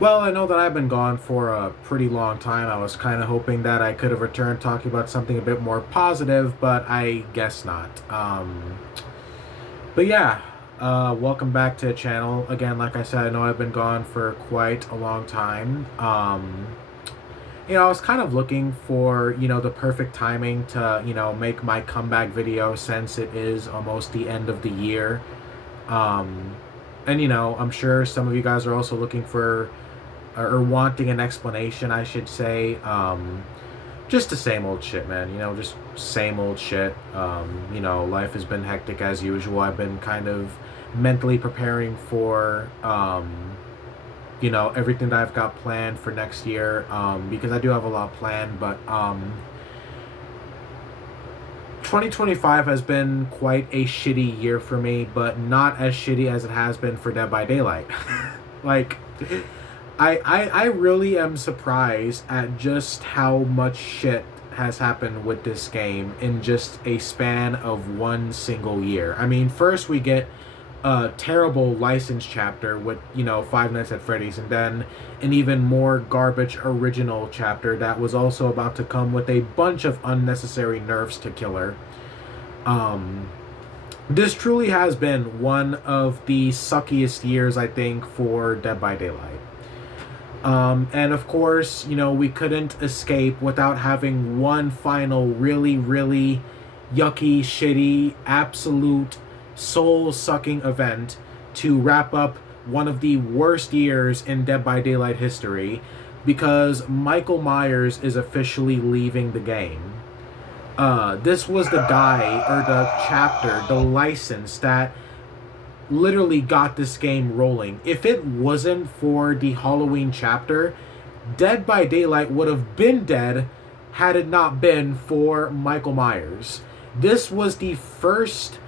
Well, I know that I've been gone for a pretty long time. I was kind of hoping that I could have returned talking about something a bit more positive, but I guess not. But yeah, welcome back to the channel. Again, like I said, I know I've been gone for quite a long time. I was kind of looking for, the perfect timing to, make my comeback video since it is almost the end of the year. Um, and, I'm sure some of you guys are also looking for or wanting an explanation, I should say. Just the same old shit, man. Just same old shit. Life has been hectic as usual. I've been kind of mentally preparing for, everything that I've got planned for next year, because I do have a lot planned, but 2025 has been quite a shitty year for me, but not as shitty as it has been for Dead by Daylight. Like, I really am surprised at just how much shit has happened with this game in just a span of one single year. I mean, first we get a terrible license chapter with, Five Nights at Freddy's, and then an even more garbage original chapter that was also about to come with a bunch of unnecessary nerfs to Killer. This truly has been one of the suckiest years, I think, for Dead by Daylight. And of course, we couldn't escape without having one final really, really yucky, shitty, absolute soul-sucking event to wrap up one of the worst years in Dead by Daylight history, because Michael Myers is officially leaving the game. This was the guy, or the chapter, the license that literally got this game rolling. If it wasn't for the Halloween chapter, Dead by Daylight would have been dead had it not been for Michael Myers. This was the first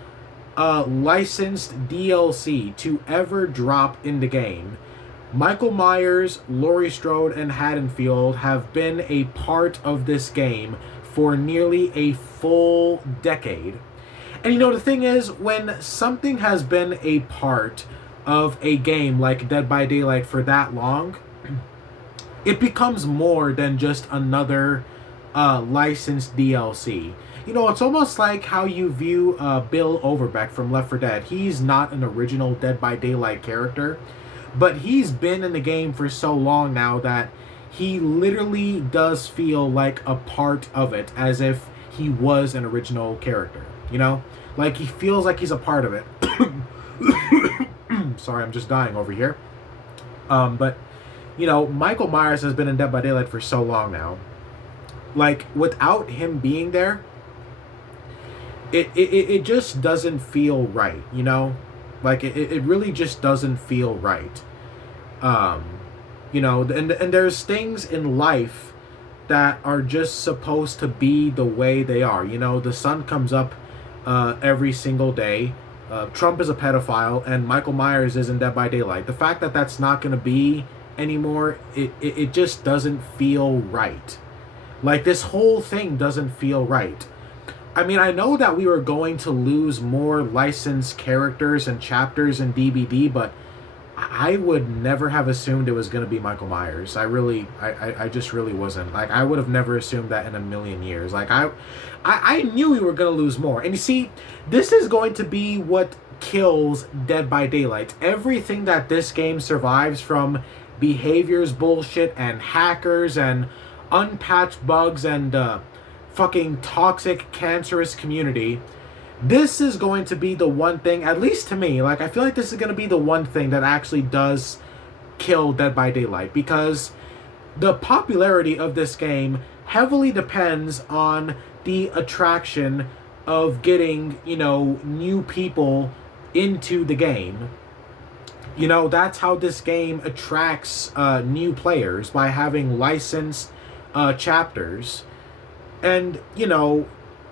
licensed DLC to ever drop in the game. Michael Myers, Laurie Strode, and Haddonfield have been a part of this game for nearly a full decade. And the thing is, when something has been a part of a game like Dead by Daylight for that long, it becomes more than just another licensed DLC. It's almost like how you view Bill Overbeck from Left 4 Dead. He's not an original Dead by Daylight character, but he's been in the game for so long now that he literally does feel like a part of it, as if he was an original character. Like, he feels like he's a part of it. Sorry, I'm just dying over here. But Michael Myers has been in Dead by Daylight for so long now. Like, without him being there, it just doesn't feel right, Like, it really just doesn't feel right. And there's things in life that are just supposed to be the way they are. The sun comes up every single day. Trump is a pedophile, and Michael Myers is in Dead by Daylight. The fact that that's not going to be anymore, it just doesn't feel right. Like, this whole thing doesn't feel right. I mean, I know that we were going to lose more licensed characters and chapters in DBD, but I would never have assumed it was going to be Michael Myers. I just really wasn't. Like, I would have never assumed that in a million years. Like, I knew we were going to lose more. And you see, this is going to be what kills Dead by Daylight. Everything that this game survives from behaviors bullshit and hackers and unpatched bugs and fucking toxic, cancerous community, this is going to be the one thing, at least to me, like, I feel like this is going to be the one thing that actually does kill Dead by Daylight, because the popularity of this game heavily depends on the attraction of getting, new people into the game. That's how this game attracts new players, by having licensed chapters. And,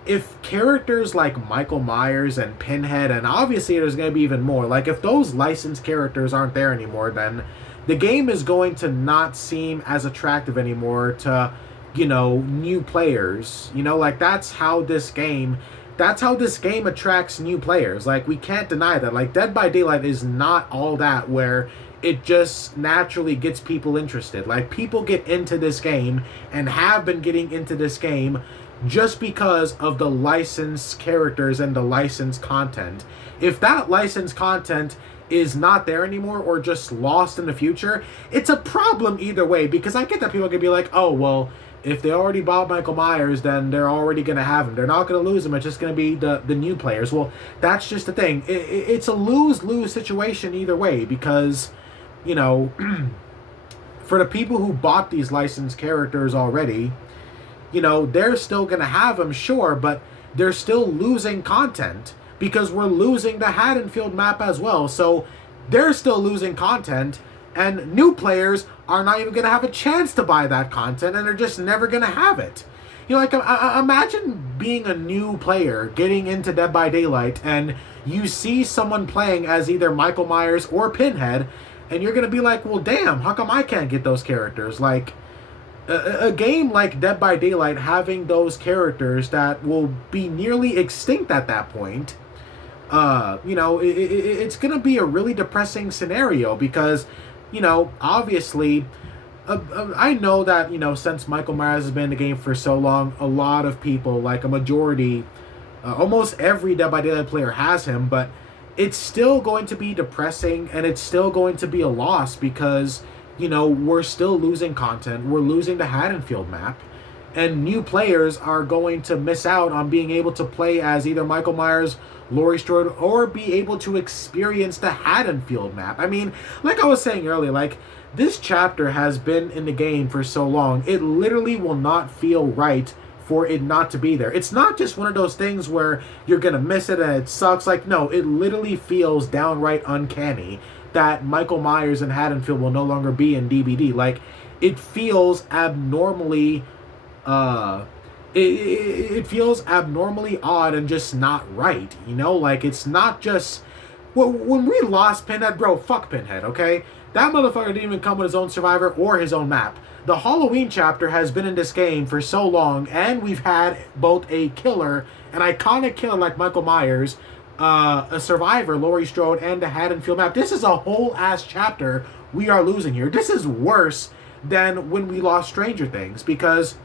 if characters like Michael Myers and Pinhead, and obviously there's going to be even more, like, if those licensed characters aren't there anymore, then the game is going to not seem as attractive anymore to, new players. Like, that's how this game attracts new players. Like, we can't deny that. Like, Dead by Daylight is not all that, where it just naturally gets people interested. Like, people get into this game and have been getting into this game just because of the licensed characters and the licensed content. If that licensed content is not there anymore or just lost in the future, it's a problem either way, because I get that people can be like, oh, well, if they already bought Michael Myers, then they're already going to have him. They're not going to lose him. It's just going to be the new players. Well, that's just the thing. It's a lose-lose situation either way, because, you know, for the people who bought these licensed characters already, you know, they're still going to have them, sure, but they're still losing content because we're losing the Haddonfield map as well. So they're still losing content, and new players are not even going to have a chance to buy that content, and they're just never going to have it. You know, like, imagine being a new player, getting into Dead by Daylight, and you see someone playing as either Michael Myers or Pinhead, and you're going to be like, well, damn, how come I can't get those characters? Like, a game like Dead by Daylight having those characters that will be nearly extinct at that point, you know, it's going to be a really depressing scenario because, you know, obviously, I know that, you know, since Michael Myers has been in the game for so long, a lot of people, like a majority, almost every Dead by Daylight player has him, but it's still going to be depressing, and it's still going to be a loss because, you know, we're still losing content. We're losing the Haddonfield map, and new players are going to miss out on being able to play as either Michael Myers, Laurie Strode, or be able to experience the Haddonfield map. I mean, like I was saying earlier, like, this chapter has been in the game for so long, it literally will not feel right for it not to be there. It's not just one of those things where you're gonna miss it and it sucks. Like, no, it literally feels downright uncanny that Michael Myers and Haddonfield will no longer be in DBD. Like, it feels abnormally it feels abnormally odd and just not right, you know? Like, it's not just... When we lost Pinhead, bro, fuck Pinhead, okay? That motherfucker didn't even come with his own survivor or his own map. The Halloween chapter has been in this game for so long, and we've had both a killer, an iconic killer like Michael Myers, a survivor, Laurie Strode, and the Haddonfield map. This is a whole-ass chapter we are losing here. This is worse than when we lost Stranger Things, because...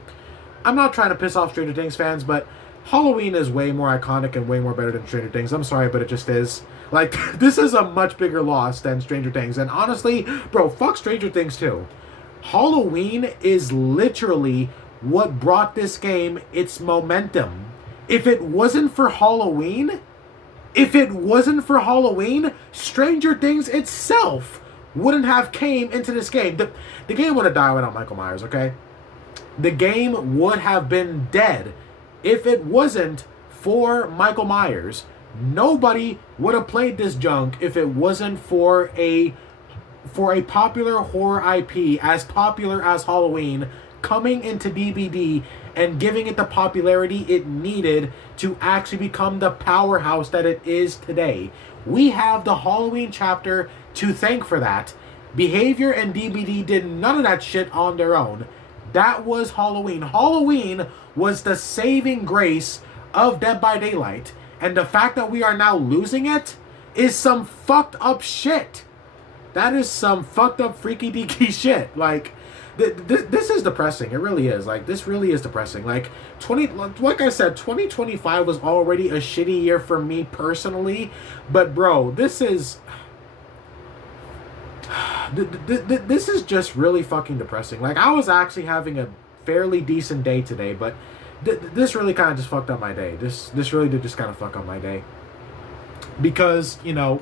I'm not trying to piss off Stranger Things fans, but Halloween is way more iconic and way more better than Stranger Things. I'm sorry, but it just is. Like, this is a much bigger loss than Stranger Things. And honestly, bro, fuck Stranger Things too. Halloween is literally what brought this game its momentum. If it wasn't for Halloween, Stranger Things itself wouldn't have came into this game. The game would have died without Michael Myers, okay? The game would have been dead if it wasn't for Michael Myers. Nobody would have played this junk if it wasn't for a popular horror IP as popular as Halloween coming into DBD and giving it the popularity it needed to actually become the powerhouse that it is today. We have the Halloween chapter to thank for that. Behavior and DBD did none of that shit on their own. That was Halloween. Halloween was the saving grace of Dead by Daylight. And the fact that we are now losing it is some fucked up shit. That is some fucked up freaky deaky shit. Like, this is depressing. It really is. Like, this really is depressing. Like, like I said, 2025 was already a shitty year for me personally. But, bro, this is... This is just really fucking depressing. Like, I was actually having a fairly decent day today, but this really kind of just fucked up my day. This really did just kind of fuck up my day. Because, you know,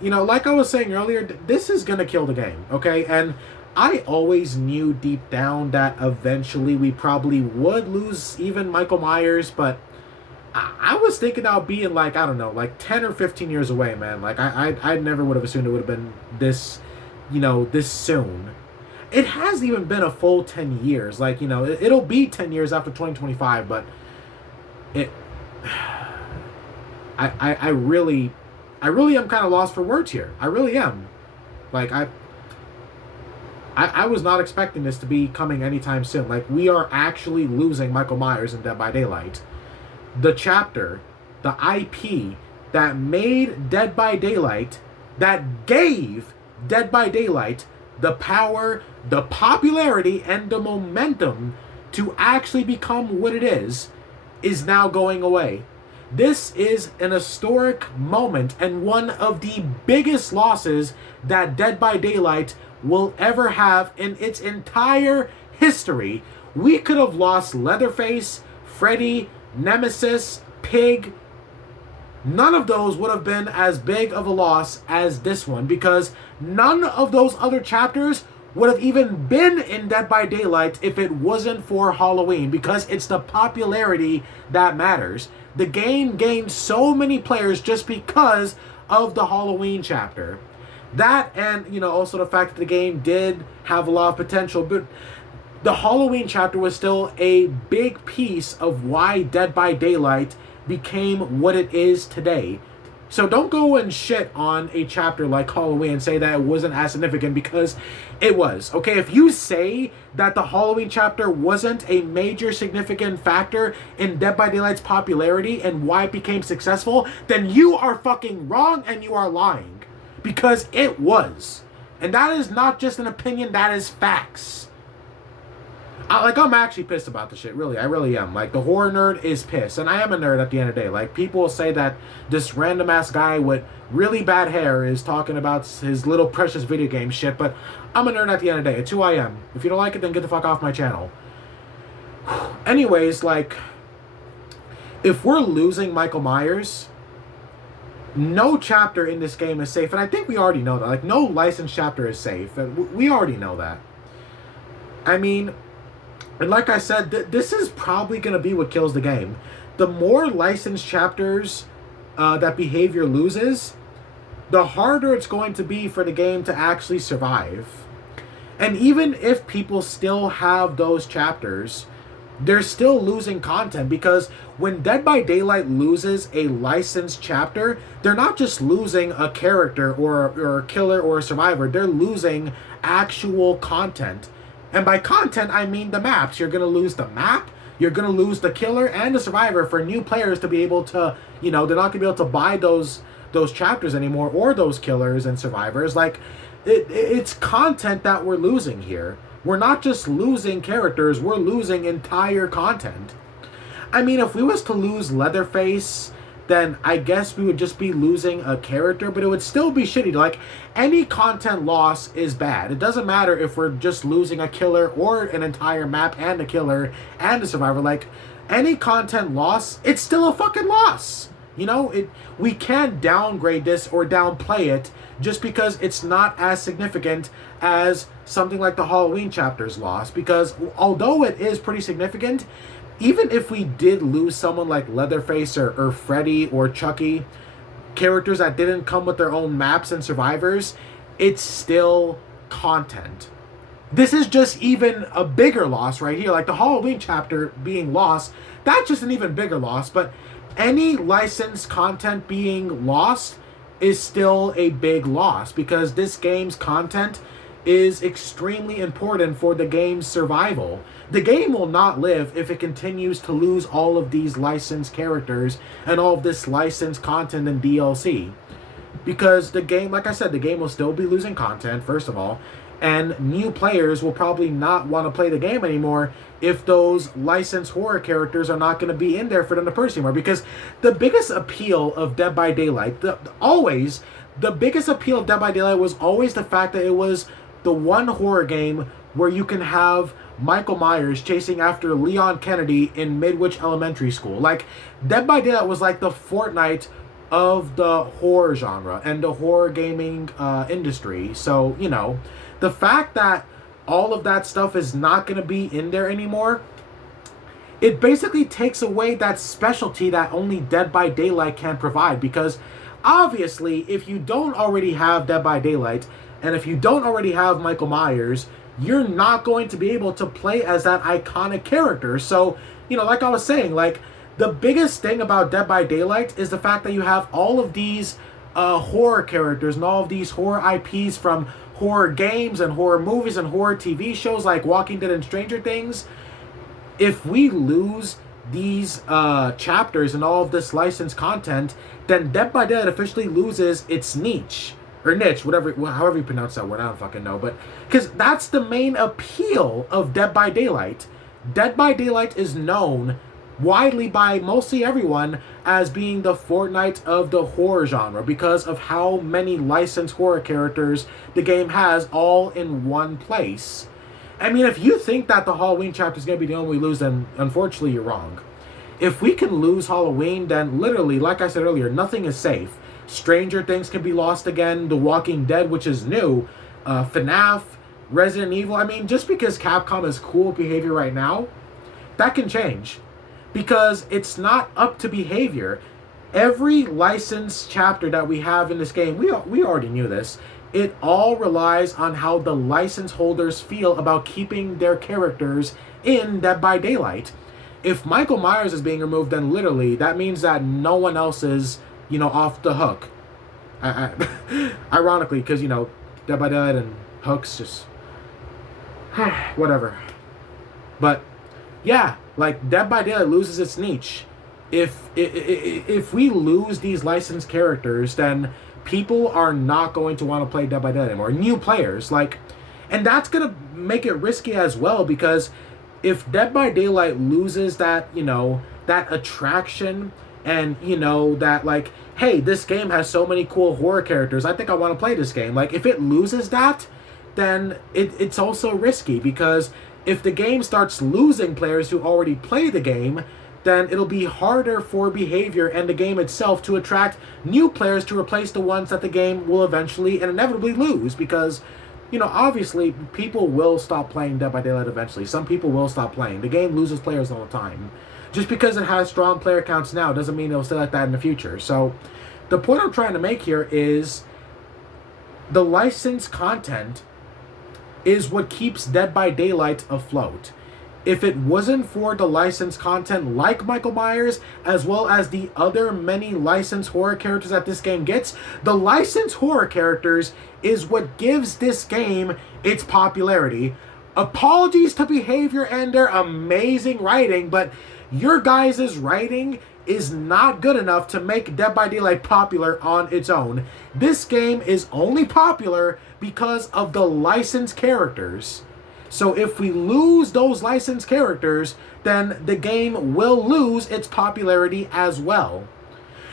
like I was saying earlier, this is gonna kill the game, okay? And I always knew deep down that eventually we probably would lose even Michael Myers, but I was thinking I'll be in, like, I don't know, like 10 or 15 years away, man. Like, I never would have assumed it would have been this, you know, this soon. It hasn't even been a full 10 years. Like, you know, it'll be 10 years after 2025, but I really am kind of lost for words here. I really am. Like, I was not expecting this to be coming anytime soon. Like, we are actually losing Michael Myers in Dead by Daylight. The chapter, the IP that made Dead by Daylight, that gave Dead by Daylight, the power, the popularity, and the momentum to actually become what it is now going away. This is an historic moment and one of the biggest losses that Dead by Daylight will ever have in its entire history. We could have lost Leatherface, Freddy, Nemesis, Pig. None of those would have been as big of a loss as this one, because none of those other chapters would have even been in Dead by Daylight if it wasn't for Halloween, because it's the popularity that matters. The game gained so many players just because of the Halloween chapter. That, and also the fact that the game did have a lot of potential, but the Halloween chapter was still a big piece of why Dead by Daylight became what it is today. So don't go and shit on a chapter like Halloween and say that it wasn't as significant, because it was. Okay, if you say that the Halloween chapter wasn't a major significant factor in Dead by Daylight's popularity and why it became successful, then you are fucking wrong and you are lying. Because it was. And that is not just an opinion, that is facts. I'm actually pissed about the shit, really. I really am. Like, the horror nerd is pissed. And I am a nerd at the end of the day. Like, people will say that this random-ass guy with really bad hair is talking about his little precious video game shit, but I'm a nerd at the end of the day. It's who I am. If you don't like it, then get the fuck off my channel. Anyways, like, if we're losing Michael Myers, no chapter in this game is safe. And I think we already know that. Like, no licensed chapter is safe. We already know that. I mean, and like I said, this is probably going to be what kills the game. The more licensed chapters that Behavior loses, the harder it's going to be for the game to actually survive. And even if people still have those chapters, they're still losing content, because when Dead by Daylight loses a licensed chapter, they're not just losing a character or a killer or a survivor, they're losing actual content. And by content, I mean the maps. You're going to lose the map, you're going to lose the killer and the survivor for new players to be able to, they're not going to be able to buy those chapters anymore, or those killers and survivors. Like, it's content that we're losing here. We're not just losing characters, we're losing entire content. I mean, if we was to lose Leatherface, then I guess we would just be losing a character, but it would still be shitty. Like, any content loss is bad. It doesn't matter if we're just losing a killer or an entire map and a killer and a survivor. Like, any content loss, it's still a fucking loss. We can't downgrade this or downplay it just because it's not as significant as something like the Halloween chapter's loss. Because although it is pretty significant, even if we did lose someone like Leatherface or Freddy or Chucky, characters that didn't come with their own maps and survivors, it's still content. This is just even a bigger loss right here. Like, the Halloween chapter being lost, that's just an even bigger loss. But any licensed content being lost is still a big loss, because this game's content is extremely important for the game's survival. The game will not live if it continues to lose all of these licensed characters and all of this licensed content and DLC. Because the game, like I said, the game will still be losing content, first of all, and new players will probably not want to play the game anymore if those licensed horror characters are not going to be in there for them to purchase anymore. Because the biggest appeal of Dead by Daylight, the biggest appeal of Dead by Daylight was always the fact that it was the one horror game where you can have Michael Myers chasing after Leon Kennedy in Midwich Elementary School. Like, Dead by Daylight was like the Fortnite of the horror genre and the horror gaming industry. So, the fact that all of that stuff is not going to be in there anymore, it basically takes away that specialty that only Dead by Daylight can provide. Because obviously, if you don't already have Dead by Daylight, and if you don't already have Michael Myers, you're not going to be able to play as that iconic character. So, like I was saying, like, the biggest thing about Dead by Daylight is the fact that you have all of these horror characters and all of these horror IPs from horror games and horror movies and horror TV shows like Walking Dead and Stranger Things. If we lose these chapters and all of this licensed content, then Dead by Daylight officially loses its niche. or niche, whatever, however you pronounce that word, I don't fucking know. But because that's the main appeal of Dead by Daylight. Dead by Daylight is known widely by mostly everyone as being the Fortnite of the horror genre because of how many licensed horror characters the game has all in one place. I mean, if you think that the Halloween chapter is going to be the only lose, then unfortunately you're wrong. If we can lose Halloween, then literally, like I said earlier, nothing is safe. Stranger Things can be lost again, The Walking Dead, which is new, FNAF, Resident Evil. I mean, just because Capcom is cool behavior right now, that can change. Because it's not up to behavior. Every licensed chapter that we have in this game, we already knew this, it all relies on how the license holders feel about keeping their characters in Dead by Daylight. If Michael Myers is being removed, then literally that means that no one else is, off the hook. Ironically, because, Dead by Daylight and hooks just... whatever. But, yeah, like, Dead by Daylight loses its niche. If we lose these licensed characters, then people are not going to want to play Dead by Daylight anymore. New players, and that's going to make it risky as well, because if Dead by Daylight loses that, that attraction and, that, hey, this game has so many cool horror characters, I think I want to play this game. If it loses that, then it's also risky, because if the game starts losing players who already play the game, then it'll be harder for behavior and the game itself to attract new players to replace the ones that the game will eventually and inevitably lose, because, obviously, people will stop playing Dead by Daylight eventually. Some people will stop playing. The game loses players all the time. Just because it has strong player counts now doesn't mean it'll stay like that in the future. So, the point I'm trying to make here is the licensed content is what keeps Dead by Daylight afloat. If it wasn't for the licensed content like Michael Myers, as well as the other many licensed horror characters that this game gets, the licensed horror characters is what gives this game its popularity. Apologies to Behavior and their amazing writing, but your guys' writing is not good enough to make Dead by Daylight popular on its own. This game is only popular because of the licensed characters. So if we lose those licensed characters, then the game will lose its popularity as well.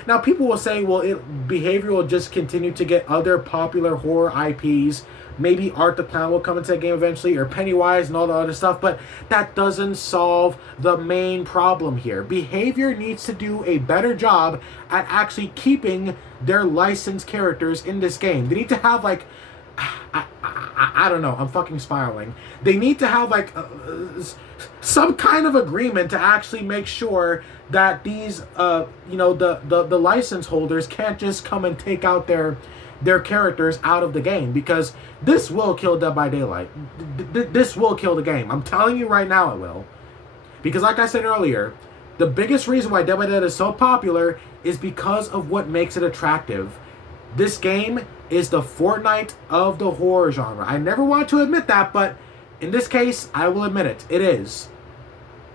Now, people will say, well, Behavior will just continue to get other popular horror IPs. Maybe Art the Clown will come into the game eventually, or Pennywise and all the other stuff, but that doesn't solve the main problem here. Behavior needs to do a better job at actually keeping their licensed characters in this game. They need to have, I don't know, I'm fucking spiraling. They need to have, some kind of agreement to actually make sure that these, the license holders can't just come and take out their characters out of the game, because this will kill Dead by Daylight. This will kill the game. I'm telling you right now it will. Because like I said earlier, the biggest reason why Dead by Daylight is so popular is because of what makes it attractive. This game is the Fortnite of the horror genre. I never want to admit that, but in this case, I will admit it. It is.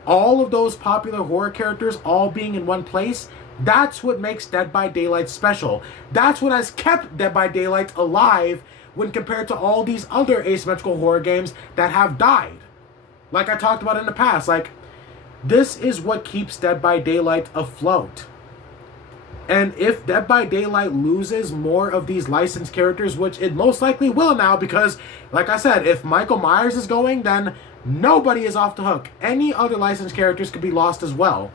All of those popular horror characters all being in one place, that's what makes Dead by Daylight special. That's what has kept Dead by Daylight alive when compared to all these other asymmetrical horror games that have died. Like I talked about in the past, this is what keeps Dead by Daylight afloat. And if Dead by Daylight loses more of these licensed characters, which it most likely will now, because, like I said, if Michael Myers is going, then nobody is off the hook. Any other licensed characters could be lost as well.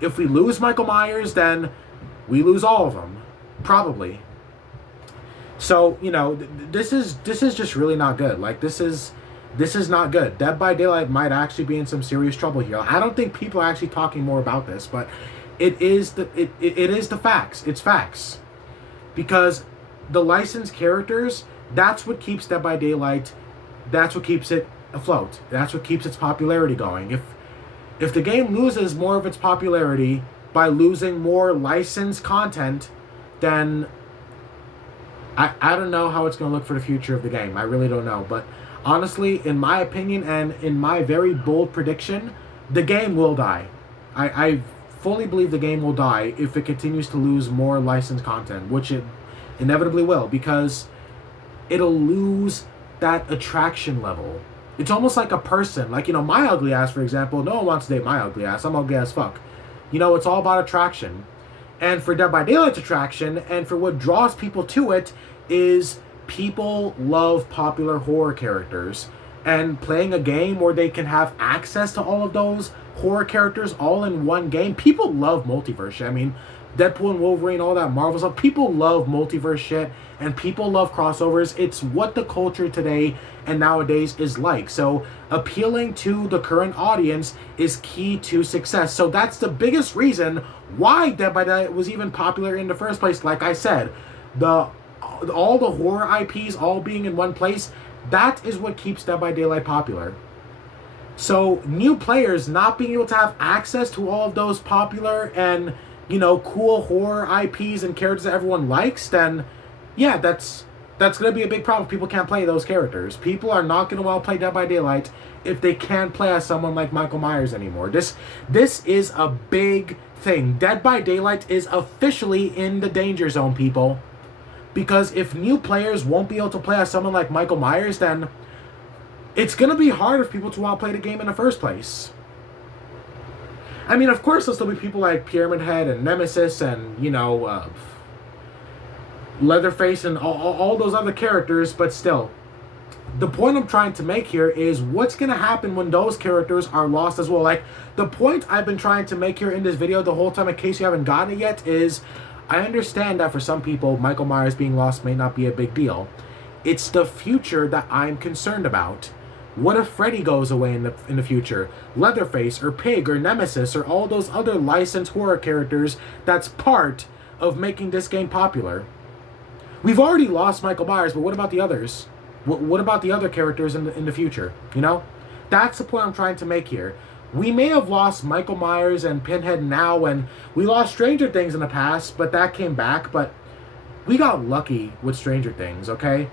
If we lose Michael Myers, then we lose all of them. Probably. So, this is just really not good. This is not good. Dead by Daylight might actually be in some serious trouble here. I don't think people are actually talking more about this, but it is the facts. It's facts. Because the licensed characters, that's what keeps Dead by Daylight, that's what keeps it afloat. That's what keeps its popularity going. If the game loses more of its popularity by losing more licensed content, then I don't know how it's going to look for the future of the game. I really don't know. But honestly, in my opinion and in my very bold prediction, the game will die. I fully believe the game will die if it continues to lose more licensed content, which it Inevitably will, because it'll lose that attraction level. It's almost like a person. Like, my ugly ass, for example. No one wants to date my ugly ass. I'm ugly as fuck. It's all about attraction. And for Dead by Daylight's attraction, and for what draws people to it, is people love popular horror characters. And playing a game where they can have access to all of those horror characters all in one game. People love multiverse shit. I mean, Deadpool and Wolverine, all that Marvel stuff. People love multiverse shit, and people love crossovers. It's what the culture today and nowadays is like. So appealing to the current audience is key to success. So that's the biggest reason why Dead by Daylight was even popular in the first place. Like I said, all the horror IPs all being in one place, that is what keeps Dead by Daylight popular. So new players not being able to have access to all of those popular and cool horror IPs and characters that everyone likes, then yeah, that's going to be a big problem if people can't play those characters. People are not going to want to play Dead by Daylight if they can't play as someone like Michael Myers anymore. This is a big thing. Dead by Daylight is officially in the danger zone, people. Because if new players won't be able to play as someone like Michael Myers, then it's going to be hard for people to want to play the game in the first place. I mean, of course, there'll still be people like Pyramid Head and Nemesis and, Leatherface and all those other characters, but still. The point I'm trying to make here is what's going to happen when those characters are lost as well. Like, the point I've been trying to make here in this video the whole time, in case you haven't gotten it yet, is I understand that for some people, Michael Myers being lost may not be a big deal. It's the future that I'm concerned about. What if Freddy goes away in the future? Leatherface or Pig or Nemesis or all those other licensed horror characters that's part of making this game popular. We've already lost Michael Myers, but what about the others? What about the other characters in the future? That's the point I'm trying to make here. We may have lost Michael Myers and Pinhead now, and we lost Stranger Things in the past, but that came back. But we got lucky with Stranger Things, okay?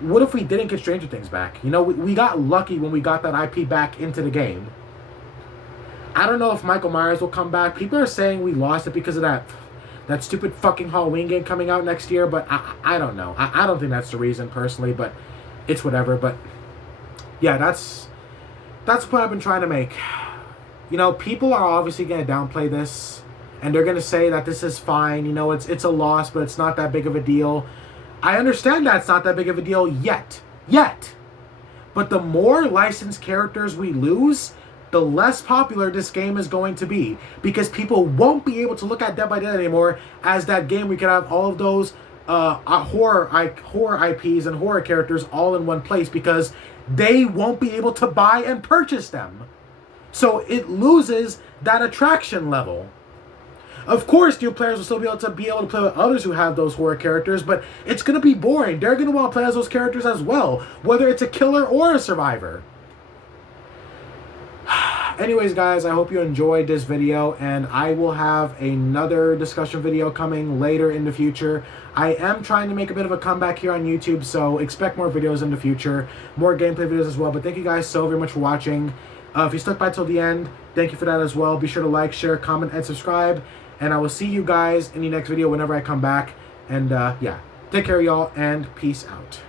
What if we didn't get Stranger Things back? We got lucky when we got that IP back into the game. I don't know if Michael Myers will come back. People are saying we lost it because of that stupid fucking Halloween game coming out next year, but I don't know. I don't think that's the reason, personally, but it's whatever. But yeah, that's the point I've been trying to make. People are obviously going to downplay this, and they're going to say that this is fine. It's a loss, but it's not that big of a deal. I understand that it's not that big of a deal yet. But the more licensed characters we lose, the less popular this game is going to be. Because people won't be able to look at Dead by Daylight anymore as that game we can have all of those horror IPs and horror characters all in one place, because they won't be able to buy and purchase them. So it loses that attraction level. Of course, new players will still be able to play with others who have those horror characters, but it's going to be boring. They're going to want to play as those characters as well, whether it's a killer or a survivor. Anyways, guys, I hope you enjoyed this video, and I will have another discussion video coming later in the future. I am trying to make a bit of a comeback here on YouTube, so expect more videos in the future, more gameplay videos as well. But thank you guys so very much for watching. If you stuck by till the end, thank you for that as well. Be sure to like, share, comment, and subscribe. And I will see you guys in the next video whenever I come back. And yeah, take care, y'all, and peace out.